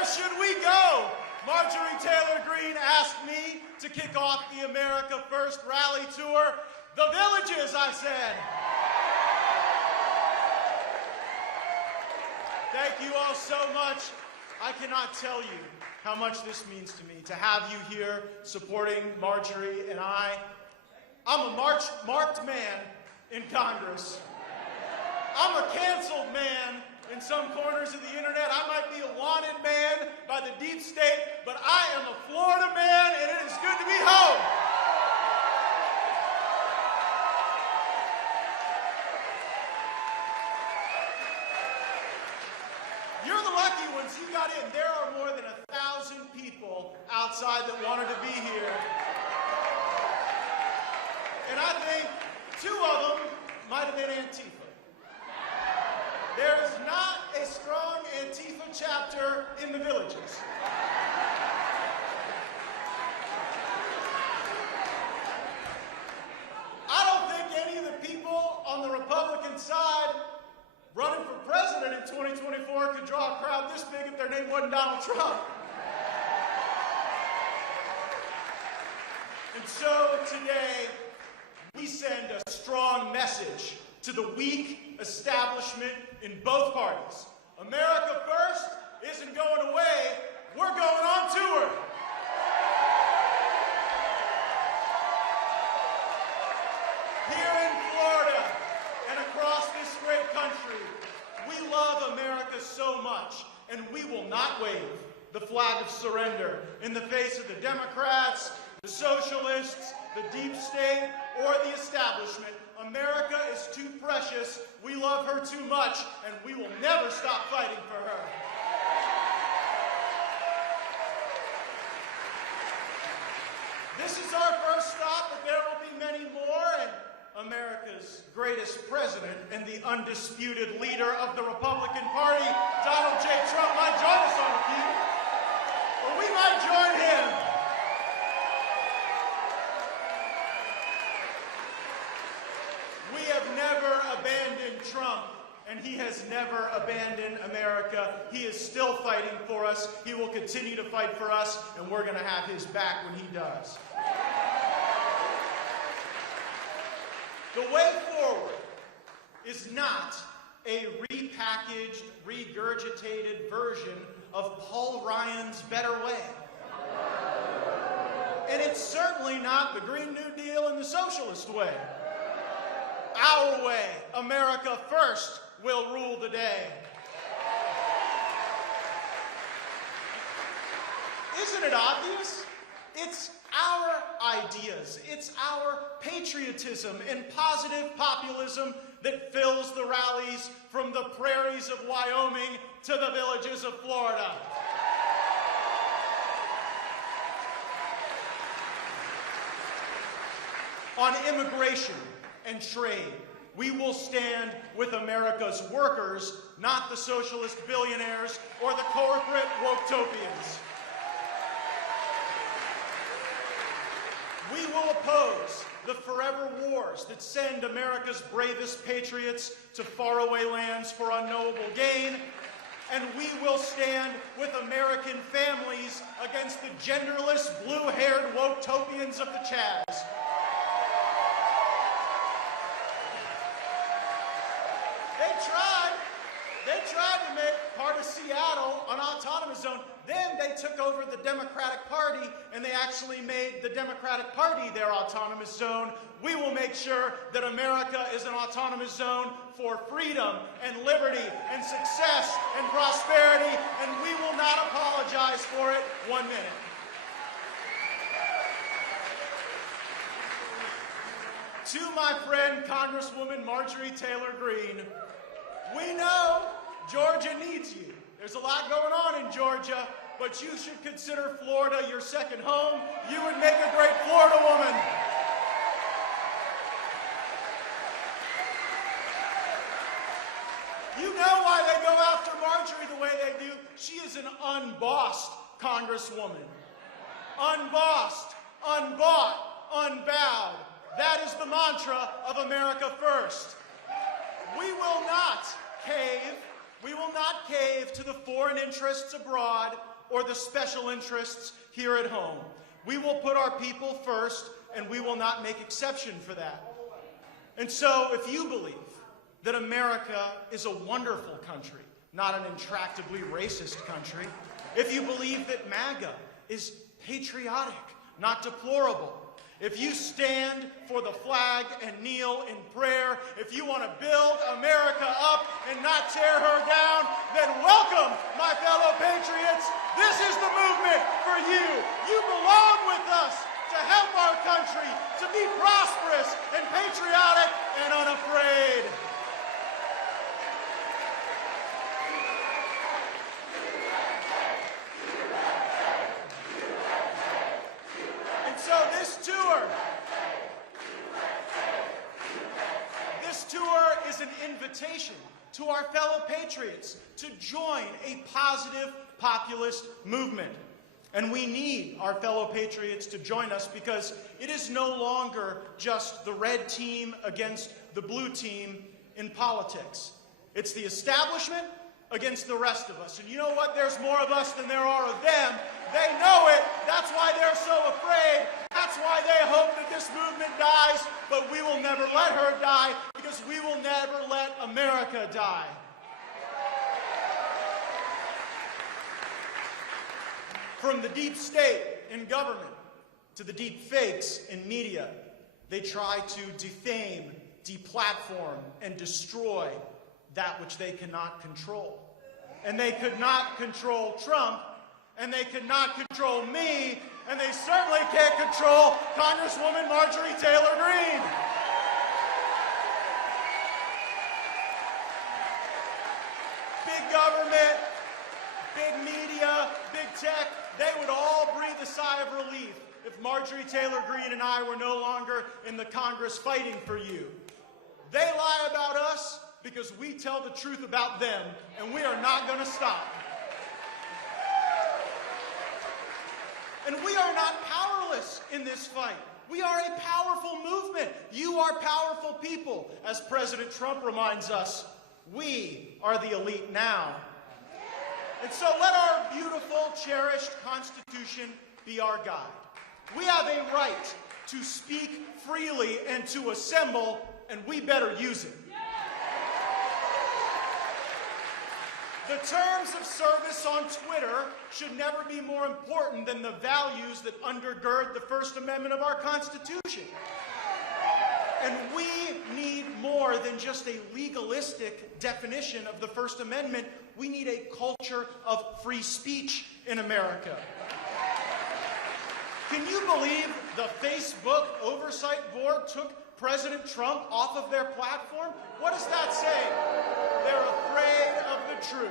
Where should we go? Marjorie Taylor Greene asked me to kick off the America First rally tour. The Villages, I said. Thank you all so much. I cannot tell you how much this means to me to have you here supporting Marjorie and I. I'm a marked man in Congress. I'm a canceled man in some corners of the internet. I might be a wanted man by the deep state, but I am a Florida man, and it is good to be home. You're the lucky ones. You got in. There are more than 1,000 people outside that wanted to be here. And I think 2 of them might have been Antifa. There is not a strong Antifa chapter in the Villages. I don't think any of the people on the Republican side running for president in 2024 could draw a crowd this big if their name wasn't Donald Trump. And so today, we send a strong message to the weak establishment in both parties. America First isn't going away, we're going on tour. Here in Florida and across this great country, we love America so much, and we will not wave the flag of surrender in the face of the Democrats, the socialists, the deep state, or the establishment. America is too precious, we love her too much, and we will never stop fighting for her. This is our first stop, but there will be many more, and America's greatest president and the undisputed leader of the Republican Party, Donald J. Trump, might join us on the field, or we might join him. We have never abandoned Trump, and he has never abandoned America. He is still fighting for us. He will continue to fight for us, and we're going to have his back when he does. The way forward is not a repackaged, regurgitated version of Paul Ryan's Better Way. And it's certainly not the Green New Deal and the socialist way. Our way, America First, will rule the day. Isn't it obvious? It's our ideas, it's our patriotism and positive populism that fills the rallies from the prairies of Wyoming to the villages of Florida. On immigration and trade, we will stand with America's workers, not the socialist billionaires or the corporate woketopians. We will oppose the forever wars that send America's bravest patriots to faraway lands for unknowable gain, and we will stand with American families against the genderless, blue-haired woketopians of the Chaz. They tried to make part of Seattle an autonomous zone. Then they took over the Democratic Party, and they actually made the Democratic Party their autonomous zone. We will make sure that America is an autonomous zone for freedom and liberty and success and prosperity, and we will not apologize for it 1 minute. To my friend, Congresswoman Marjorie Taylor Greene, we know Georgia needs you. There's a lot going on in Georgia, but you should consider Florida your second home. You would make a great Florida woman. You know why they go after Marjorie the way they do. She is an unbossed Congresswoman. Unbossed, unbought, unbowed. That is the mantra of America First. We will not cave. We will not cave to the foreign interests abroad or the special interests here at home. We will put our people first, and we will not make exception for that. And so, if you believe that America is a wonderful country, not an intractably racist country, if you believe that MAGA is patriotic, not deplorable, if you stand for the flag and kneel in prayer, if you want to build America up and not tear her down, then welcome, my fellow patriots. This is the movement for you. You belong with us to help our country to be prosperous and patriotic and unafraid. So this tour is an invitation to our fellow patriots to join a positive populist movement. And we need our fellow patriots to join us because it is no longer just the red team against the blue team in politics. It's the establishment against the rest of us. And you know what? There's more of us than there are of them. They know it. That's why they're so afraid. That's why they hope that this movement dies. But we will never let her die because we will never let America die. From the deep state in government to the deep fakes in media, they try to defame, deplatform, and destroy that which they cannot control. And they could not control Trump, and they could not control me, and they certainly can't control Congresswoman Marjorie Taylor Greene. Big government, big media, big tech, they would all breathe a sigh of relief if Marjorie Taylor Greene and I were no longer in the Congress fighting for you. They lie about us because we tell the truth about them, and we are not going to stop. And we are not powerless in this fight. We are a powerful movement. You are powerful people. As President Trump reminds us, we are the elite now. And so let our beautiful, cherished Constitution be our guide. We have a right to speak freely and to assemble, and we better use it. The terms of service on Twitter should never be more important than the values that undergird the First Amendment of our Constitution. And we need more than just a legalistic definition of the First Amendment. We need a culture of free speech in America. Can you believe the Facebook Oversight Board took President Trump off of their platform? What does that say? They're afraid of the truth.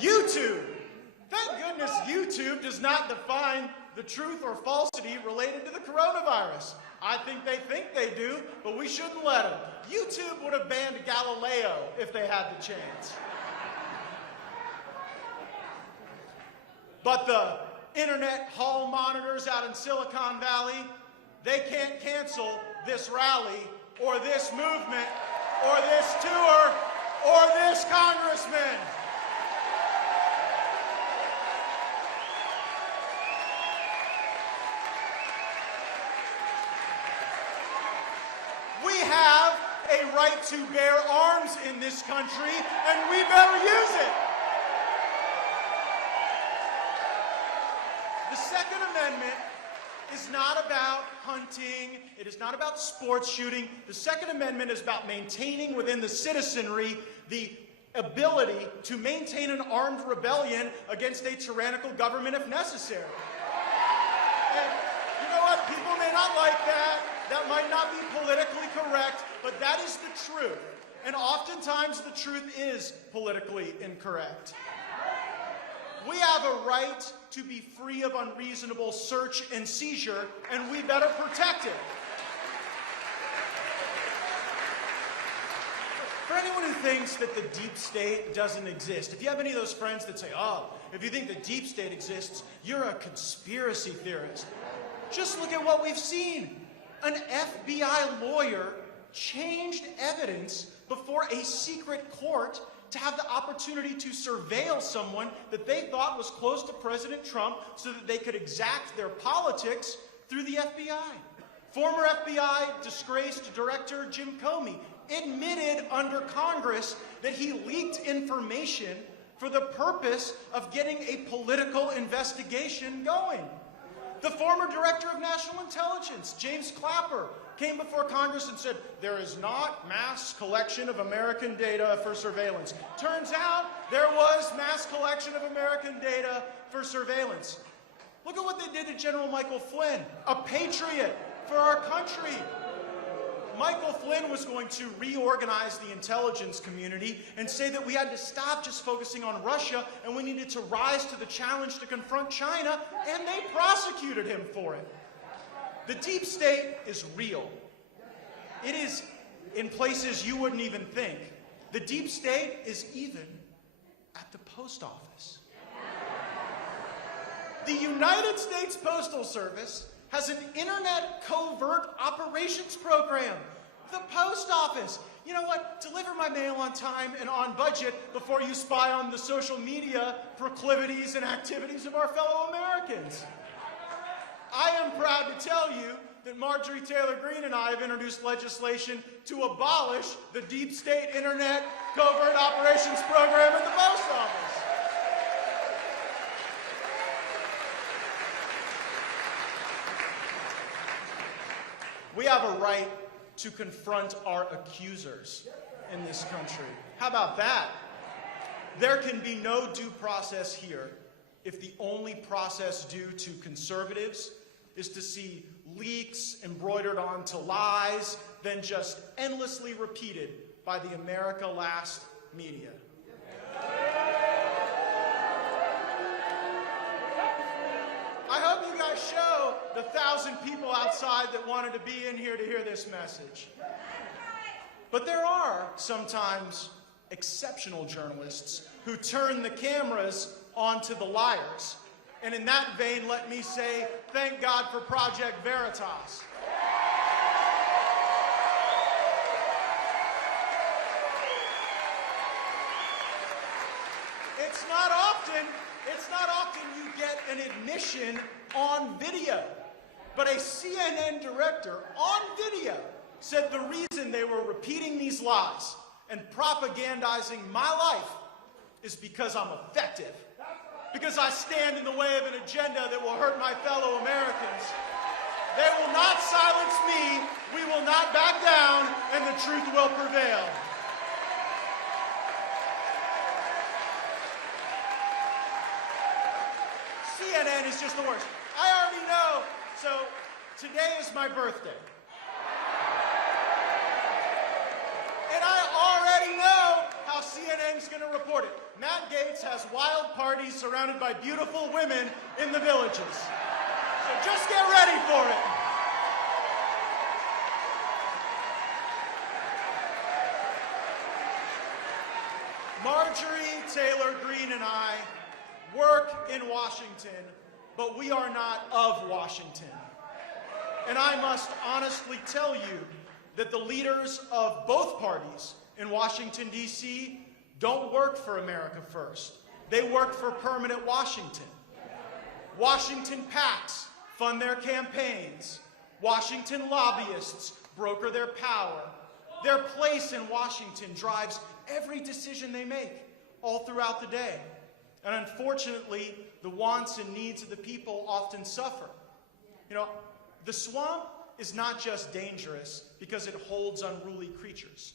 YouTube. Thank goodness YouTube does not define the truth or falsity related to the coronavirus. I think they do, but we shouldn't let them. YouTube would have banned Galileo if they had the chance. But the internet hall monitors out in Silicon Valley, they can't cancel this rally or this movement or this tour or this congressman. We have a right to bear arms in this country, and we better use it. The Second Amendment is not about hunting. It is not about sports shooting. The Second Amendment is about maintaining within the citizenry the ability to maintain an armed rebellion against a tyrannical government if necessary. And you know what? People may not like that. That might not be politically correct, but that is the truth. And oftentimes the truth is politically incorrect. We have a right to be free of unreasonable search and seizure, and we better protect it. For anyone who thinks that the deep state doesn't exist, if you have any of those friends that say, oh, if you think the deep state exists, you're a conspiracy theorist. Just look at what we've seen. An FBI lawyer changed evidence before a secret court to have the opportunity to surveil someone that they thought was close to President Trump so that they could exact their politics through the FBI. Former FBI disgraced Director Jim Comey admitted under Congress that he leaked information for the purpose of getting a political investigation going. The former Director of National Intelligence, James Clapper, came before Congress and said, there is not mass collection of American data for surveillance. Turns out there was mass collection of American data for surveillance. Look at what they did to General Michael Flynn, a patriot for our country. Michael Flynn was going to reorganize the intelligence community and say that we had to stop just focusing on Russia and we needed to rise to the challenge to confront China, and they prosecuted him for it. The deep state is real. It is in places you wouldn't even think. The deep state is even at the post office. The United States Postal Service has an internet covert operations program. The post office. You know what? Deliver my mail on time and on budget before you spy on the social media proclivities and activities of our fellow Americans. I am proud to tell you that Marjorie Taylor Greene and I have introduced legislation to abolish the deep state internet covert operations program at the post office. We have a right to confront our accusers in this country. How about that? There can be no due process here if the only process due to conservatives is to see leaks embroidered onto lies, then just endlessly repeated by the America Last media. I hope you guys show the 1,000 people outside that wanted to be in here to hear this message. But there are sometimes exceptional journalists who turn the cameras onto the liars. And in that vein, let me say, thank God for Project Veritas. It's not often you get an admission on video. But a CNN director on video said the reason they were repeating these lies and propagandizing my life is because I'm effective. Because I stand in the way of an agenda that will hurt my fellow Americans. They will not silence me, we will not back down, and the truth will prevail. CNN is just the worst. I already know, so today is my birthday. And I already know how CNN's going to report it. Matt Gaetz has wild parties surrounded by beautiful women in the villages. So just get ready for it. Marjorie Taylor Greene and I work in Washington, but we are not of Washington. And I must honestly tell you that the leaders of both parties in Washington, D.C. don't work for America First. They work for permanent Washington. Washington PACs fund their campaigns. Washington lobbyists broker their power. Their place in Washington drives every decision they make all throughout the day. And unfortunately, the wants and needs of the people often suffer. You know, the swamp is not just dangerous because it holds unruly creatures.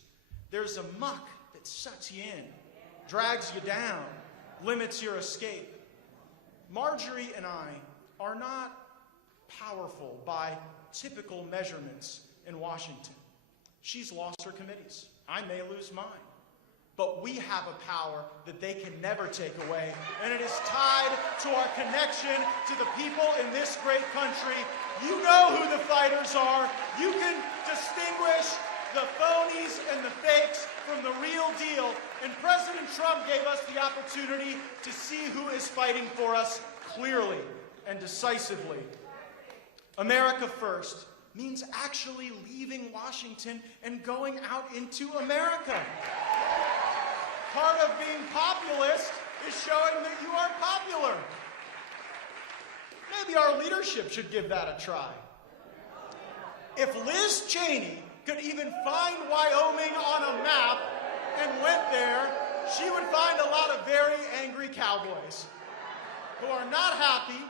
There's a muck that sucks you in, drags you down, limits your escape. Marjorie and I are not powerful by typical measurements in Washington. She's lost her committees. I may lose mine. But we have a power that they can never take away, and it is tied to our connection to the people in this great country. You know who the fighters are. You can distinguish the phonies and the fakes from the real deal. And President Trump gave us the opportunity to see who is fighting for us clearly and decisively. America First means actually leaving Washington and going out into America. part of being populist is showing that you are popular. Maybe our leadership should give that a try. If Liz Cheney could even find Wyoming on a map and went there, she would find a lot of very angry cowboys who are not happy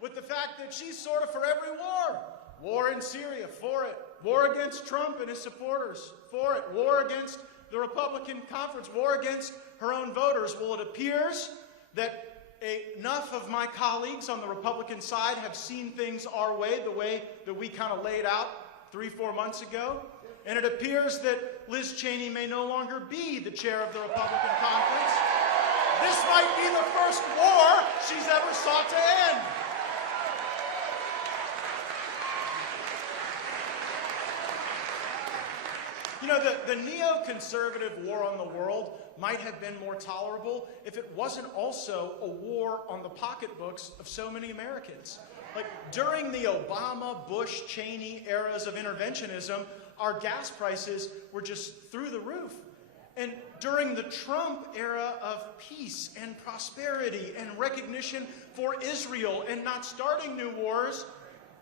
with the fact that she's sort of for every war. War in Syria, for it. War against Trump and his supporters, for it. War against the Republican conference, war against her own voters. Well, it appears that enough of my colleagues on the Republican side have seen things our way, the way that we kind of laid out 3-4 months ago. And it appears that Liz Cheney may no longer be the chair of the Republican conference. This might be the first war she's ever sought to end. You know, the neoconservative war on the world might have been more tolerable if it wasn't also a war on the pocketbooks of so many Americans. Like, during the Obama, Bush, Cheney eras of interventionism, our gas prices were just through the roof. And during the Trump era of peace and prosperity and recognition for Israel and not starting new wars,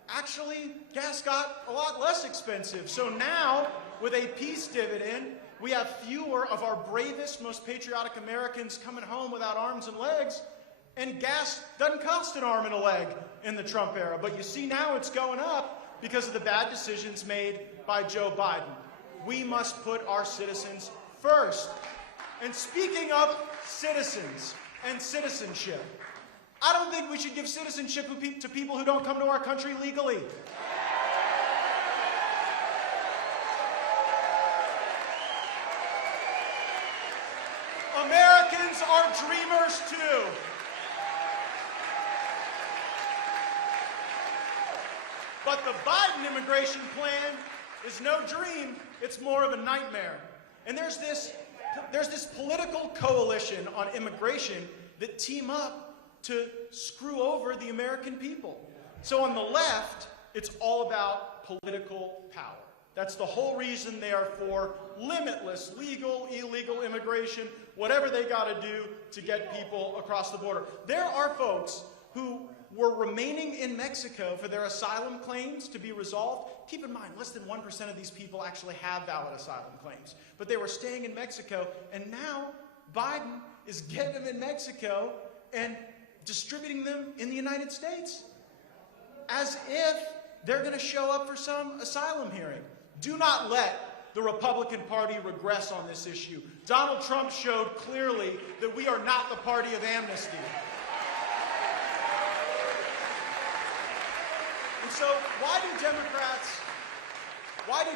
actually, gas got a lot less expensive. So now, with a peace dividend, we have fewer of our bravest, most patriotic Americans coming home without arms and legs, and gas doesn't cost an arm and a leg in the Trump era. But you see now it's going up because of the bad decisions made by Joe Biden. We must put our citizens first. And speaking of citizens and citizenship, I don't think we should give citizenship to people who don't come to our country legally. Americans are dreamers too. But the Biden immigration plan is no dream, it's more of a nightmare. And there's this political coalition on immigration that team up to screw over the American people. So on the left, it's all about political power. That's the whole reason they are for limitless legal, illegal immigration, whatever they got to do to get people across the border. There are folks who were remaining in Mexico for their asylum claims to be resolved. Keep in mind, less than 1% of these people actually have valid asylum claims. But they were staying in Mexico, and now Biden is getting them in Mexico and distributing them in the United States, as if they're going to show up for some asylum hearing. Do not let the Republican Party regress on this issue. Donald Trump showed clearly that we are not the party of amnesty. And so why do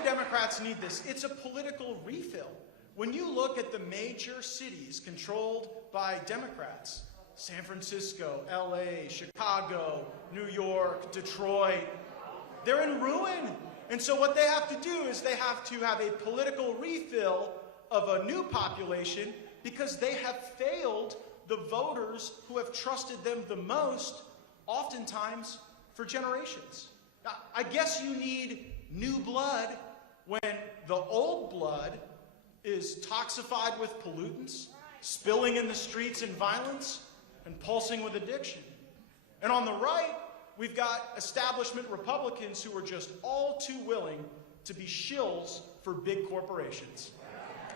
Democrats need this? It's a political refill. When you look at the major cities controlled by Democrats, San Francisco, LA, Chicago, New York, Detroit, they're in ruin. And so what they have to do is they have to have a political refill of a new population because they have failed the voters who have trusted them the most, oftentimes for generations. Now, I guess you need new blood when the old blood is toxified with pollutants, spilling in the streets in violence, and pulsing with addiction. And on the right, we've got establishment Republicans who are just all too willing to be shills for big corporations.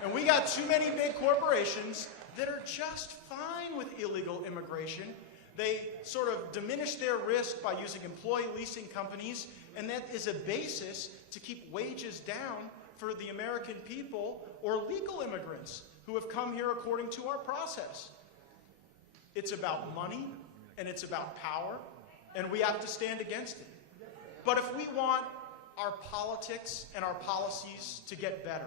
And we got too many big corporations that are just fine with illegal immigration. They sort of diminish their risk by using employee leasing companies, and that is a basis to keep wages down for the American people or legal immigrants who have come here according to our process. It's about money, and it's about power, and we have to stand against it. But if we want our politics and our policies to get better,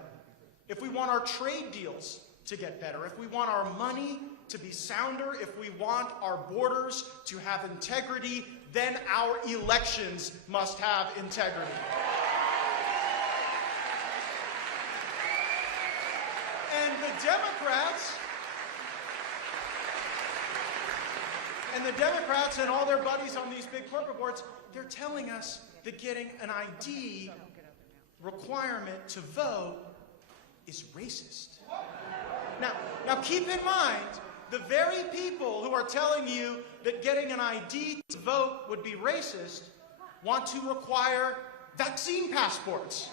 if we want our trade deals to get better, if we want our money to be sounder, if we want our borders to have integrity, then our elections must have integrity. And the Democrats and all their buddies on these big corporate boards, they're telling us that getting an ID requirement to vote is racist. Now keep in mind, the very people who are telling you that getting an ID to vote would be racist want to require vaccine passports.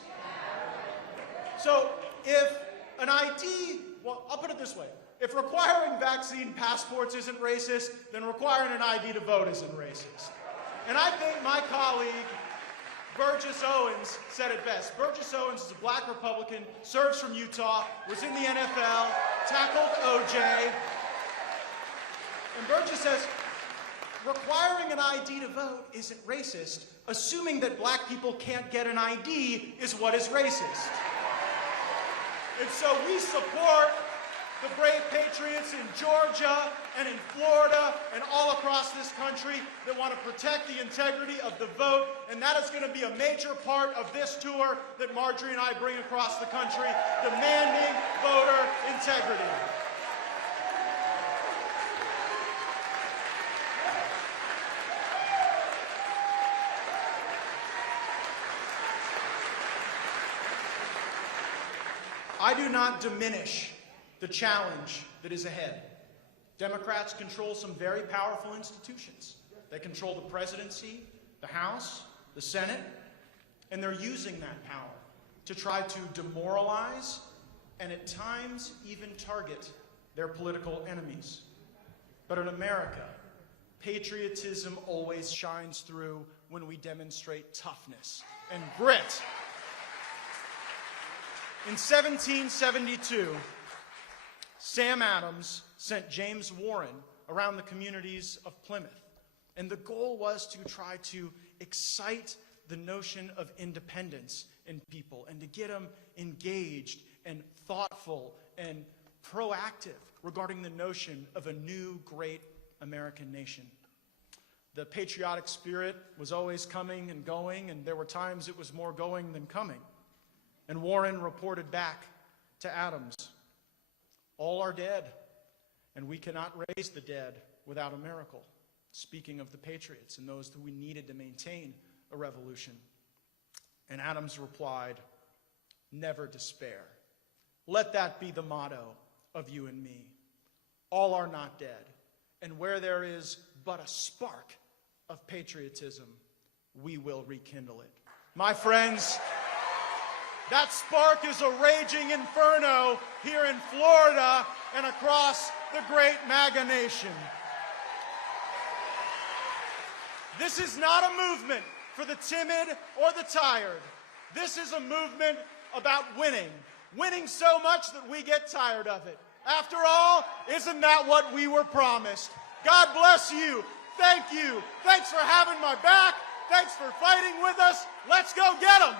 So if an ID, well, I'll put it this way. If requiring vaccine passports isn't racist, then requiring an ID to vote isn't racist. And I think my colleague, Burgess Owens, said it best. Burgess Owens is a black Republican, serves from Utah, was in the NFL, tackled OJ. And Burgess says, requiring an ID to vote isn't racist. Assuming that black people can't get an ID is what is racist. And so we support the brave patriots in Georgia and in Florida and all across this country that want to protect the integrity of the vote. And that is going to be a major part of this tour that Marjorie and I bring across the country, demanding voter integrity. I do not diminish the challenge that is ahead. Democrats control some very powerful institutions. They control the presidency, the House, the Senate, and they're using that power to try to demoralize and at times even target their political enemies. But in America, patriotism always shines through when we demonstrate toughness and grit. In 1772, Sam Adams sent James Warren around the communities of Plymouth. And the goal was to try to excite the notion of independence in people and to get them engaged and thoughtful and proactive regarding the notion of a new great American nation. The patriotic spirit was always coming and going, and there were times it was more going than coming. And Warren reported back to Adams, all are dead, and we cannot raise the dead without a miracle. Speaking of the patriots and those that we needed to maintain a revolution. And Adams replied, never despair. Let that be the motto of you and me. All are not dead, and where there is but a spark of patriotism, we will rekindle it. My friends, that spark is a raging inferno here in Florida and across the great MAGA nation. This is not a movement for the timid or the tired. This is a movement about winning. Winning so much that we get tired of it. After all, isn't that what we were promised? God bless you. Thank you. Thanks for having my back. Thanks for fighting with us. Let's go get them.